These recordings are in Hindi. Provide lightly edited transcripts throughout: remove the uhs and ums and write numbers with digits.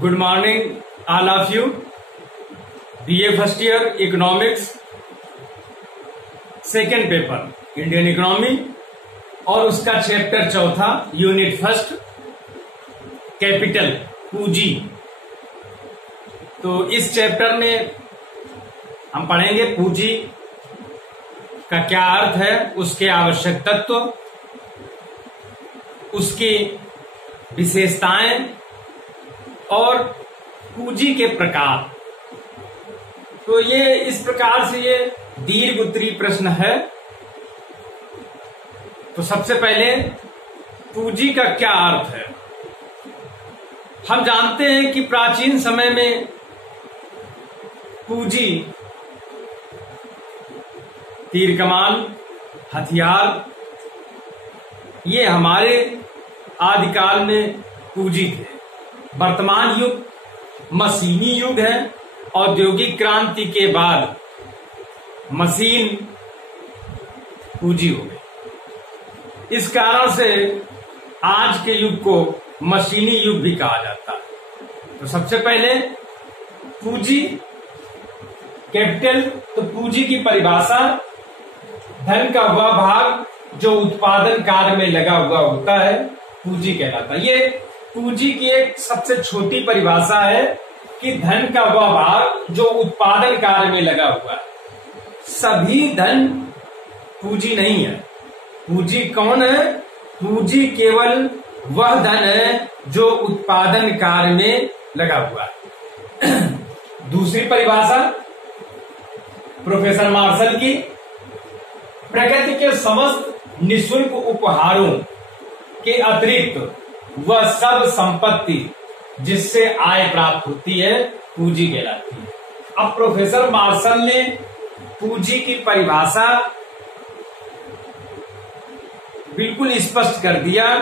Good morning, all of you. BA first year Economics, second paper Indian economy और उसका चैप्टर चौथा यूनिट फर्स्ट कैपिटल पूंजी। तो इस चैप्टर में हम पढ़ेंगे पूंजी का क्या अर्थ है, उसके आवश्यक तत्व, उसकी विशेषताएं और पूंजी के प्रकार। तो ये इस प्रकार से ये दीर्घ उत्तरीय प्रश्न है। तो सबसे पहले पूंजी का क्या अर्थ है। हम जानते हैं कि प्राचीन समय में पूंजी तीर कमान, हथियार, ये हमारे आदिकाल में पूंजी थे। वर्तमान युग मशीनी युग है। औद्योगिक क्रांति के बाद मशीन पूंजी हो गई। इस कारण से आज के युग को मशीनी युग भी कहा जाता है। तो सबसे पहले पूंजी कैपिटल। तो पूंजी की परिभाषा धन का वह भाग जो उत्पादन कार्य में लगा हुआ होता है, पूंजी कहलाता है। ये पूंजी की एक सबसे छोटी परिभाषा है कि धन का वह भाग जो उत्पादन कार्य में लगा हुआ है। सभी धन पूंजी नहीं है। पूंजी कौन है? पूंजी केवल वह धन है जो उत्पादन कार्य में लगा हुआ है। दूसरी परिभाषा प्रोफेसर मार्शल की, प्रकृति के समस्त निःशुल्क उपहारों के अतिरिक्त वह सब संपत्ति जिससे आय प्राप्त होती है, पूंजी कहलाती है। अब प्रोफेसर मार्शल ने पूंजी की परिभाषा बिल्कुल स्पष्ट कर दिया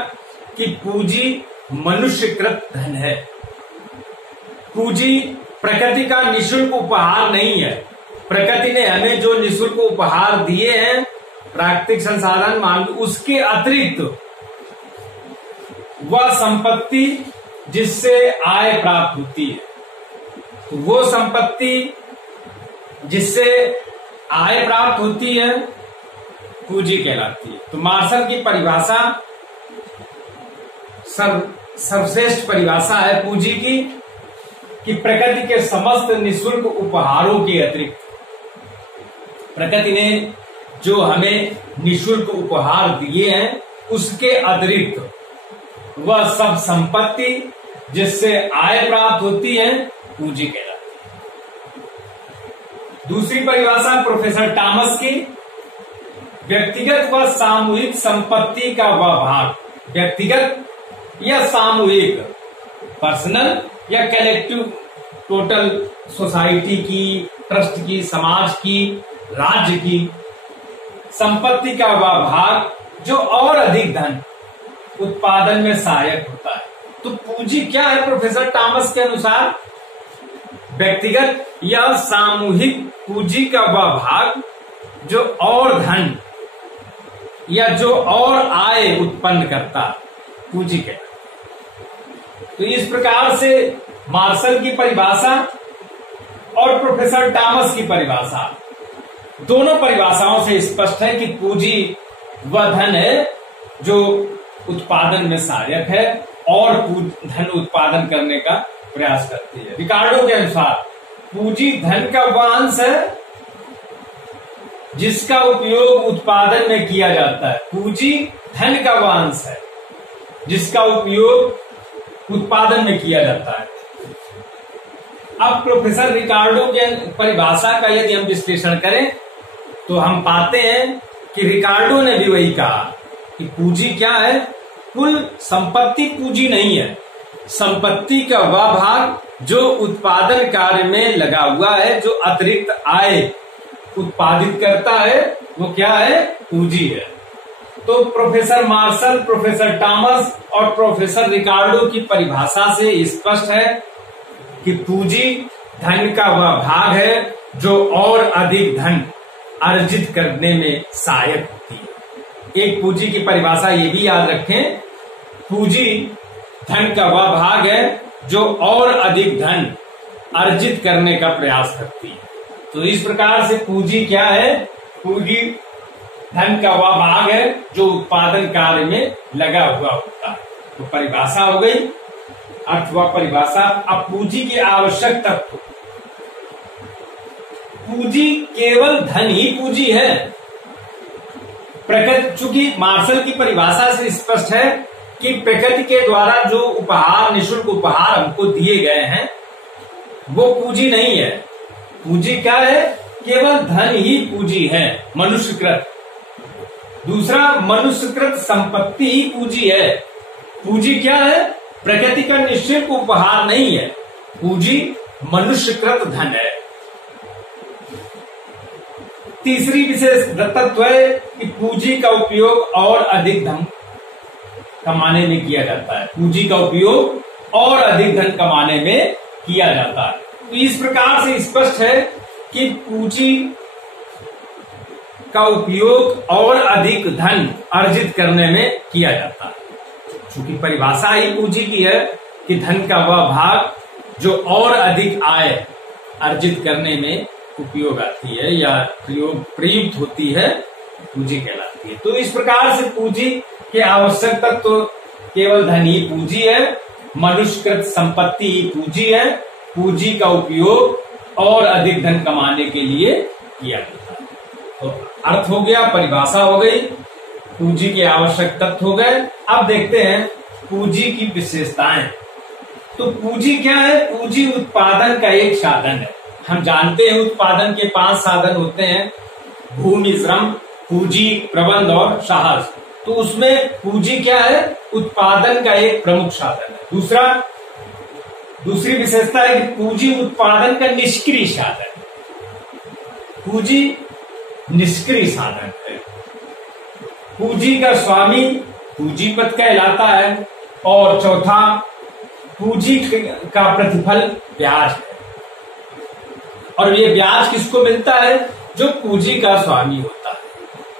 कि पूंजी मनुष्यकृत धन है। पूंजी प्रकृति का निःशुल्क उपहार नहीं है। प्रकृति ने हमें जो निःशुल्क उपहार दिए हैं, प्राकृतिक संसाधन मान लो, उसके अतिरिक्त वह संपत्ति जिससे आय प्राप्त होती है, तो वो संपत्ति जिससे आय प्राप्त होती है पूंजी कहलाती है। तो मार्शल की परिभाषा सर्वश्रेष्ठ परिभाषा है पूंजी की कि प्रकृति के समस्त निःशुल्क उपहारों के अतिरिक्त, प्रकृति ने जो हमें निःशुल्क उपहार दिए हैं उसके अतिरिक्त वह सब संपत्ति जिससे आय प्राप्त होती है, पूंजी कहलाती है। दूसरी परिभाषा प्रोफेसर टॉमस की, व्यक्तिगत व सामूहिक संपत्ति का वह भाग, व्यक्तिगत या सामूहिक, पर्सनल या कलेक्टिव, टोटल सोसाइटी की, ट्रस्ट की, समाज की, राज्य की संपत्ति का वह भाग जो और अधिक धन उत्पादन में सहायक होता है। तो पूंजी क्या है प्रोफेसर टॉमस के अनुसार? व्यक्तिगत या सामूहिक पूंजी का वह भाग जो और धन या जो और आय उत्पन्न करता है, पूंजी के। तो इस प्रकार से मार्शल की परिभाषा और प्रोफेसर टॉमस की परिभाषा, दोनों परिभाषाओं से स्पष्ट है कि पूंजी वह धन है जो उत्पादन में सहायक है और धन उत्पादन करने का प्रयास करती है। रिकार्डो के अनुसार पूंजी धन का वह अंश है जिसका उपयोग उत्पादन में किया जाता है। पूंजी धन का वह अंश है जिसका उपयोग उत्पादन में किया जाता है। अब प्रोफेसर रिकार्डो के परिभाषा का यदि हम विश्लेषण करें तो हम पाते हैं कि रिकार्डो ने भी वही कहा कि पूंजी क्या है? कुल संपत्ति पूंजी नहीं है। संपत्ति का वह भाग जो उत्पादन कार्य में लगा हुआ है, जो अतिरिक्त आय उत्पादित करता है, वो क्या है? पूंजी है। तो प्रोफेसर मार्शल, प्रोफेसर टॉमस और प्रोफेसर रिकार्डो की परिभाषा से स्पष्ट है कि पूंजी धन का वह भाग है जो और अधिक धन अर्जित करने में सहायक होती है। एक पूंजी की परिभाषा ये भी याद रखें, पूंजी धन का वह भाग है जो और अधिक धन अर्जित करने का प्रयास करती है। तो इस प्रकार से पूंजी क्या है? पूंजी धन का वह भाग है जो उत्पादन कार्य में लगा हुआ होता है। तो परिभाषा हो गई, अर्थ व परिभाषा। अब पूंजी के आवश्यक तत्व। पूंजी केवल धन ही पूंजी है। प्रकृति, चूंकि मार्शल की परिभाषा से स्पष्ट है कि प्रकृति के द्वारा जो उपहार, निःशुल्क उपहार हमको दिए गए हैं वो पूंजी नहीं है। पूंजी क्या है? केवल धन ही पूंजी है, मनुष्यकृत। दूसरा, मनुष्यकृत संपत्ति ही पूंजी है। पूंजी क्या है? प्रकृति का निःशुल्क उपहार नहीं है, पूंजी मनुष्यकृत धन है। तीसरी विशेष तत्व है कि पूंजी का उपयोग और अधिक धन कमाने में किया जाता है। पूंजी का उपयोग और अधिक धन कमाने में किया जाता है। तो इस प्रकार से स्पष्ट है कि पूंजी का उपयोग और अधिक धन अर्जित करने में किया जाता है। चूंकि परिभाषा ही पूंजी की है कि धन का वह भाग जो और अधिक आय अर्जित करने में उपयोग आती है या प्रयुक्त होती है, पूंजी कहलाती है। तो इस प्रकार से पूंजी के आवश्यक तत्व तो केवल धन ही पूंजी है, मनुष्यकृत संपत्ति ही पूंजी है, पूंजी का उपयोग और अधिक धन कमाने के लिए किया जाता है। तो अर्थ हो गया, परिभाषा हो गई, पूंजी के आवश्यक तत्व हो गए। अब देखते हैं पूंजी की विशेषताएं। तो पूंजी क्या है? पूंजी उत्पादन का एक साधन है। हम जानते हैं उत्पादन के 5 साधन होते हैं, भूमि, श्रम, पूंजी, प्रबंध और साहस। तो उसमें पूंजी क्या है? उत्पादन का एक प्रमुख साधन है। दूसरी विशेषता है कि पूंजी उत्पादन का निष्क्रिय साधन है। पूंजी निष्क्रिय साधन है। पूंजी का स्वामी पूंजीपति कहलाता है। और चौथा, पूंजी का प्रतिफल ब्याज है। और ये ब्याज किसको मिलता है? जो पूंजी का स्वामी होता है।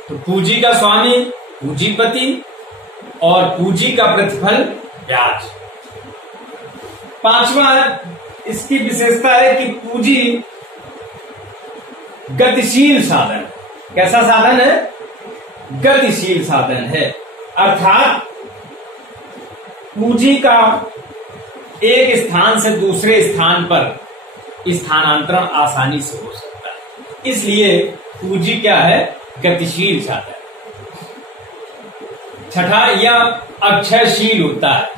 तो पूंजी का स्वामी पूंजीपति और पूंजी का प्रतिफल ब्याज। पांचवा, इसकी विशेषता है कि पूंजी गतिशील साधन। कैसा साधन है? गतिशील साधन है। अर्थात पूंजी का एक स्थान से दूसरे स्थान पर स्थानांतरण आसानी से हो सकता है, इसलिए पूंजी क्या है? गतिशील साधन। छठा, यह अक्षयशील होता है।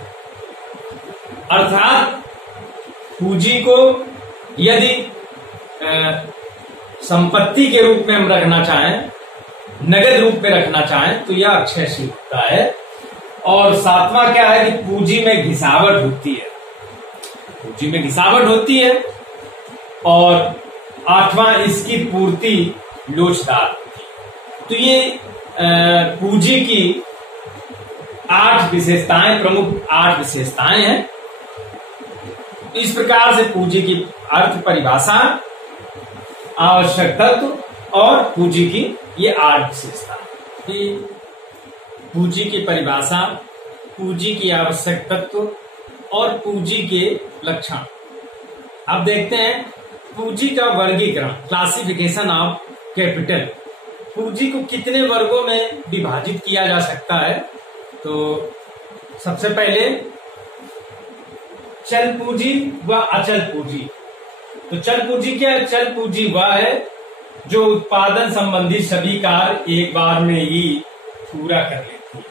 अर्थात पूंजी को यदि संपत्ति के रूप में हम रखना चाहें, नगद रूप में रखना चाहें, तो यह अक्षयशील होता है। और सातवां क्या है कि पूंजी में घिसावट होती है। पूंजी में घिसावट होती है। और आठवां, इसकी पूर्ति लोचदार होती है। तो ये पूंजी की 8 विशेषताएं, प्रमुख 8 विशेषताएं हैं। इस प्रकार से पूंजी की अर्थ, परिभाषा, आवश्यक तत्व और पूंजी की ये 8 विशेषताएं। पूंजी की परिभाषा, पूंजी की आवश्यक तत्व और पूंजी के लक्षण। अब देखते हैं पूंजी का वर्गीकरण, क्लासिफिकेशन ऑफ कैपिटल। पूंजी को कितने वर्गों में विभाजित किया जा सकता है? तो सबसे पहले चल पूंजी व अचल पूंजी। तो चल पूंजी क्या है? चल पूंजी वह है जो उत्पादन संबंधी सभी कार्य एक बार में ही पूरा कर लेती है।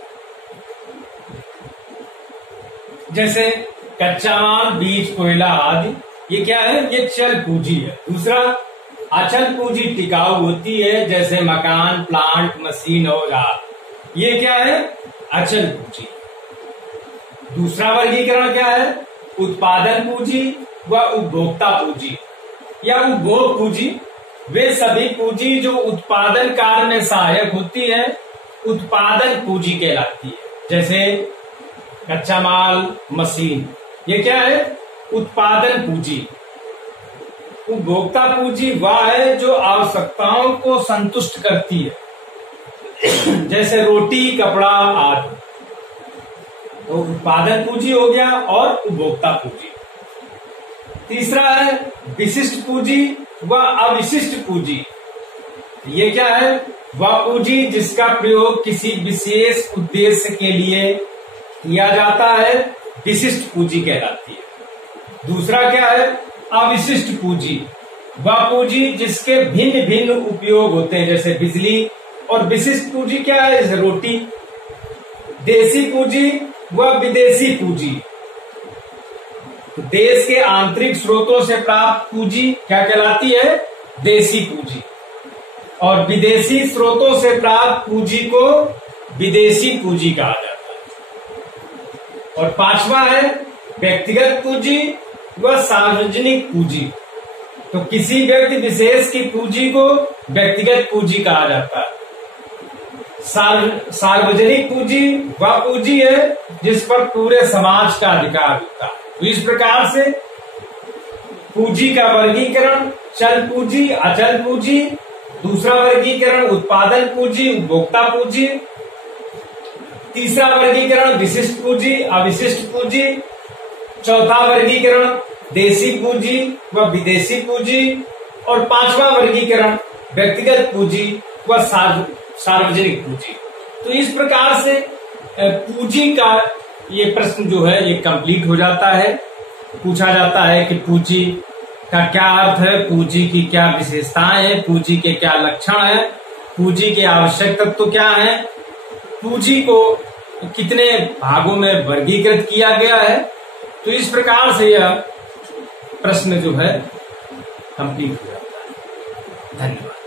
जैसे कच्चा माल, बीज, कोयला आदि, ये क्या है? ये चल पूंजी है। दूसरा, अचल पूंजी टिकाऊ होती है, जैसे मकान, प्लांट, मशीन, औजार, ये क्या है? अचल पूंजी। दूसरा वर्गीकरण क्या है? उत्पादन पूंजी व उपभोक्ता पूंजी या उपभोग पूंजी। वे सभी पूंजी जो उत्पादन कार्य में सहायक होती है, उत्पादन पूंजी कहलाती है। जैसे कच्चा माल, मशीन, ये क्या है? उत्पादन पूंजी। उपभोक्ता पूंजी वह है जो आवश्यकताओं को संतुष्ट करती है, जैसे रोटी, कपड़ा आदि। तो उत्पादन पूंजी हो गया और उपभोक्ता पूंजी। तीसरा है विशिष्ट पूंजी व अविशिष्ट पूंजी। ये क्या है? वह पूंजी जिसका प्रयोग किसी विशेष उद्देश्य के लिए किया जाता है, विशिष्ट पूंजी कहलाती है। दूसरा क्या है? अविशिष्ट पूंजी। वह पूंजी जिसके भिन्न भिन्न उपयोग होते हैं, जैसे बिजली। और विशिष्ट पूंजी क्या है? जैसे रोटी। देशी पूंजी व विदेशी पूंजी। तो देश के आंतरिक स्रोतों से प्राप्त पूंजी क्या कहलाती है? देशी पूंजी। और विदेशी स्रोतों से प्राप्त पूंजी को विदेशी पूंजी कहा जाता है। और पांचवा है व्यक्तिगत पूंजी व सार्वजनिक पूंजी। तो किसी व्यक्ति विशेष की पूंजी को व्यक्तिगत पूंजी कहा जाता है। सार्वजनिक पूंजी वह पूंजी है जिस पर पूरे समाज का अधिकार होता है। तो इस प्रकार से पूंजी का वर्गीकरण चल पूंजी, अचल पूंजी। दूसरा वर्गीकरण उत्पादन पूंजी, उपभोक्ता पूंजी। तीसरा वर्गीकरण विशिष्ट पूंजी, अविशिष्ट पूंजी। चौथा वर्गीकरण देशी पूंजी व विदेशी पूंजी। और पांचवा वर्गीकरण व्यक्तिगत पूंजी व सार्वजनिक पूंजी। तो इस प्रकार से पूंजी का ये प्रश्न जो है ये कंप्लीट हो जाता है। पूछा जाता है कि पूंजी का क्या अर्थ है, पूंजी की क्या विशेषताएं हैं, पूंजी के क्या लक्षण हैं, पूंजी के आवश्यक तत्व क्या हैं, पूंजी को कितने भागों में वर्गीकृत किया गया है। तो इस प्रकार से यह प्रश्न जो है कंप्लीट हो जाता है। धन्यवाद।